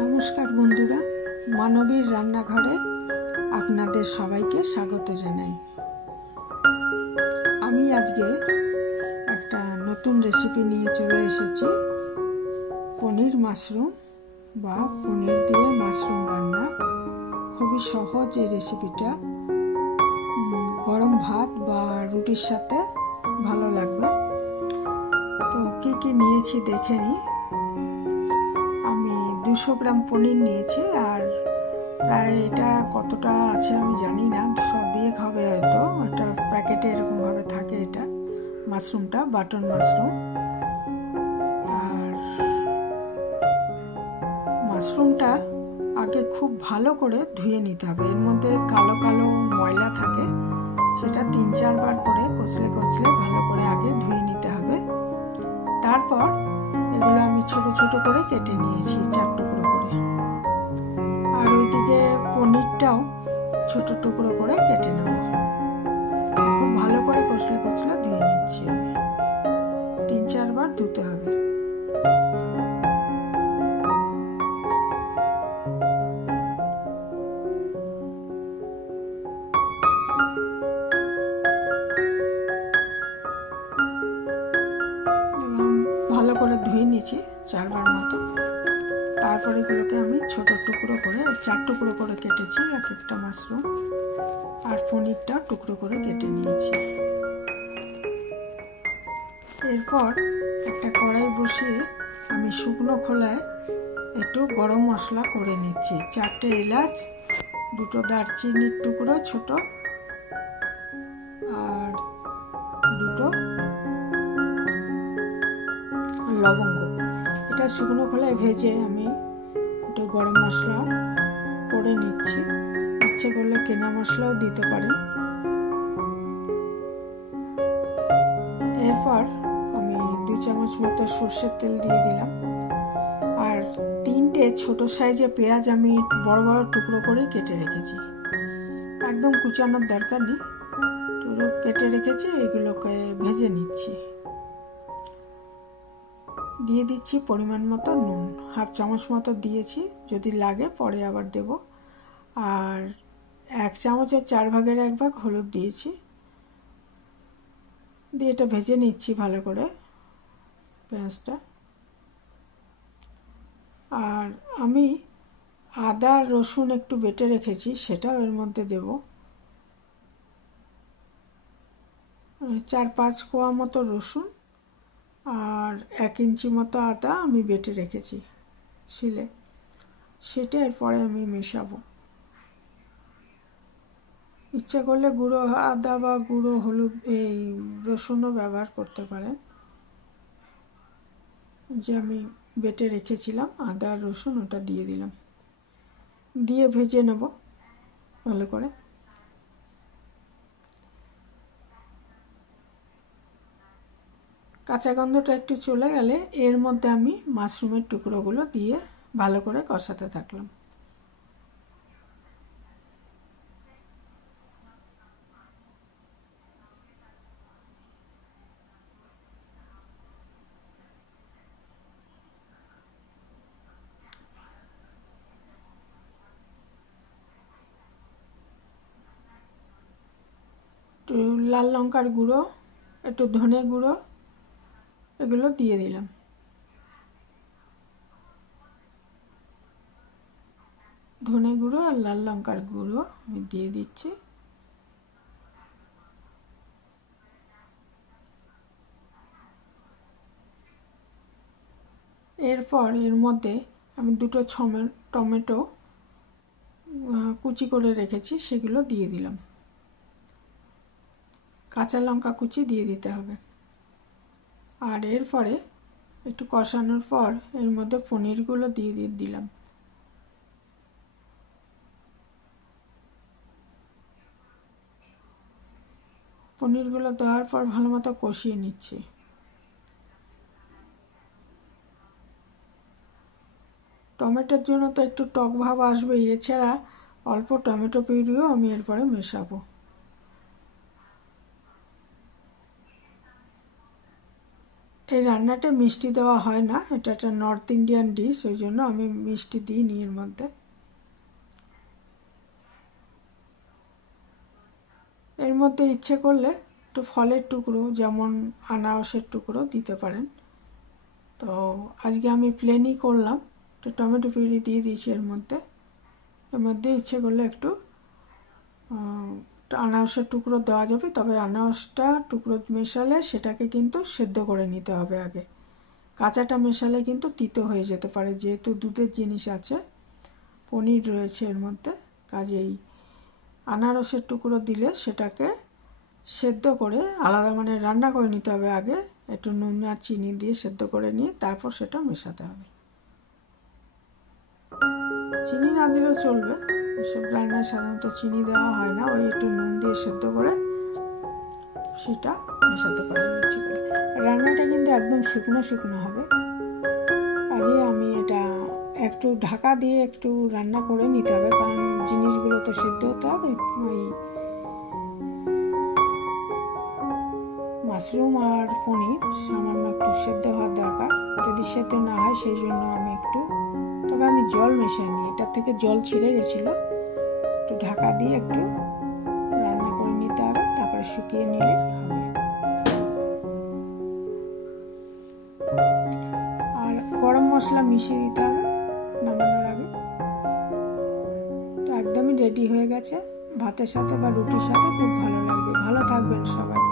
নমস্কার বন্ধুরা, মানবীর রান্নাঘরে আপনাদের সবাইকে স্বাগত জানাই। আমি আজকে একটা নতুন রেসিপি নিয়ে চলে এসেছি। পনির মাশরুম বা পনির দিয়ে মাশরুম রান্না। খুবই সহজ এই রেসিপিটা, গরম ভাত বা রুটির সাথে ভালো লাগবে। তো কী কী নিয়েছি দেখে নিই। 200 গ্রাম পনির নিয়েছি, আর প্রায় এটা কতটা আছে আমি জানি না, 100 হবে হয়তো। এটা প্যাকেটে এরকমভাবে থাকে। এটা মাশরুমটা বাটন মাশরুম। আর মাশরুমটা আগে খুব ভালো করে ধুয়ে নিতে হবে। এর মধ্যে কালো কালো ময়লা থাকে, সেটা 3-4 বার করে কচলে কচলে ভালো করে আগে ধুয়ে নিতে হবে। তারপর এগুলো আমি ছোট ছোট করে কেটে নিয়েছি, 4 টুকরো করে। আর ওইদিকে পনিরটাও ছোট টুকরো করে কেটে নেব। খুব ভালো করে কচলে কচলে ধুয়ে নিচ্ছি আমি। 3-4 বার ধুতে হবে। ভালো করে ধুয়ে নিয়েছি 4 বার মতো। তারপরে এগুলোকে আমি ছোট টুকরো করে 4 টুকরো করে কেটেছি এক একটা মাশরুম। আর পনিরটা টুকরো করে কেটে নিয়েছি। এরপর একটা কড়াই বসিয়ে আমি শুকনো খোলায় একটু গরম মশলা করে নিচ্ছি। 4টে এলাচ, 2টো দারচিনির টুকরো ছোট, আর 2টো লবঙ্গ। এটা শুকনো খোলায় ভেজে আমি একটু গরম মশলা করে নিচ্ছি। ইচ্ছে করলে কেনা মশলাও দিতে পারেন। এরপর আমি 2 চামচ মতো সর্ষের তেল দিয়ে দিলাম। আর 3টে ছোট সাইজে পেঁয়াজ আমি বড় বড় টুকরো করে কেটে রেখেছি। একদম কুচানোর দরকার নেই, টুকরো কেটে রেখেছি। এগুলোকে ভেজে নিচ্ছি। দিয়ে দিচ্ছি পরিমাণ মতো নুন, 1/2 চামচ মতো দিয়েছি, যদি লাগে পরে আবার দেব। আর 1 চামচের 4 ভাগের 1 ভাগ হলুদ দিয়েছি। দিয়ে এটা ভেজে নিচ্ছি ভালো করে পেঁয়াজটা। আর আমি আদা রসুন একটু বেটে রেখেছি, সেটাও এর মধ্যে দেব। 4-5 কোয়া মতো রসুন আর 1 ইঞ্চি মতো আদা আমি বেটে রেখেছি শিলে, সেটা এরপরে আমি মেশাবো। ইচ্ছা করলে গুঁড়ো আদা বা গুঁড়ো হলুদ এই রসুনও ব্যবহার করতে পারেন। যে আমি বেটে রেখেছিলাম আদা আর রসুন, ওটা দিয়ে দিলাম। দিয়ে ভেজে নেব ভালো করে। কাঁচা গন্ধটা একটু চলে গেলে এর মধ্যে আমি মাশরুমের টুকরোগুলো দিয়ে ভালো করে কষাতে থাকলাম। একটু লাল লঙ্কার গুঁড়ো, একটু ধনে গুঁড়ো, এগুলো দিয়ে দিলাম। ধনে গুঁড়ো আর লাল লঙ্কার গুঁড়ো আমি দিয়ে দিচ্ছি। এরপর এর মধ্যে আমি 2টো টমেটো কুচি করে রেখেছি, সেগুলো দিয়ে দিলাম। কাঁচা লঙ্কা কুচি দিয়ে দিতে হবে। আর এরপরে একটু কষানোর পর এর মধ্যে পনিরগুলো দিয়ে দিলাম। পনিরগুলো দেওয়ার পর ভালো মতো কষিয়ে নিচ্ছি। টমেটোর জন্য তো একটু টক ভাব আসবে, এছাড়া অল্প টমেটো পিউরিও আমি এরপরে মেশাবো। এই রান্নাটা মিষ্টি দেওয়া হয় না, এটা একটা নর্থ ইন্ডিয়ান ডিশ, ওই জন্য আমি মিষ্টি দিইনি এর মধ্যে। এর মধ্যে ইচ্ছে করলে একটু ফলের টুকরো যেমন আনারসের টুকরো দিতে পারেন। তো আজকে আমি প্লেনই করলাম, একটু টমেটো পিউরি দিয়ে দিয়েছি এর মধ্যে। এর মধ্যে ইচ্ছে করলে একটু আনারসের টুকরো দেওয়া যাবে, তবে আনারসটা টুকরো মেশালে সেটাকে কিন্তু সেদ্ধ করে নিতে হবে আগে। কাঁচাটা মেশালে কিন্তু তিতো হয়ে যেতে পারে, যেহেতু দুধের জিনিস আছে, পনির রয়েছে এর মধ্যে, কাজেই আনারসের টুকরো দিলে সেটাকে সেদ্ধ করে আলাদা মানে রান্না করে নিতে হবে আগে, একটু নুন আর চিনি দিয়ে সেদ্ধ করে নিয়ে তারপর সেটা মেশাতে হবে। চিনি না দিলেও চলবে, এসব রান্নায় সাধারণত চিনি দেওয়া হয় না, ওই একটু নুন দিয়ে সেদ্ধ করে সেটা মেশাতে পারেন ইচ্ছে করে। রান্নাটা কিন্তু একদম শুকনো শুকনো হবে, কাজে আমি এটা একটু ঢাকা দিয়ে একটু রান্না করে নিতে হবে, কারণ জিনিসগুলো তো সেদ্ধ হতে হবে। ওই মাশরুম আর পনির সামান্য একটু সেদ্ধ হওয়ার দরকার, যদি সেদ্ধ না হয় সেই জন্য আমি একটু, তবে আমি জল মেশাইনি, এটার থেকে জল ছিঁড়ে গেছিলো, একটু ঢাকা দিয়ে একটু রান্না করে নিতে হবে, তারপরে শুকিয়ে নিলে হবে। আর গরম মশলা মিশিয়ে দিতে হবে নামানোর আগে। তো একদমই রেডি হয়ে গেছে, ভাতের সাথে বা রুটির সাথে খুব ভালো লাগবে। ভালো থাকবেন সবাই।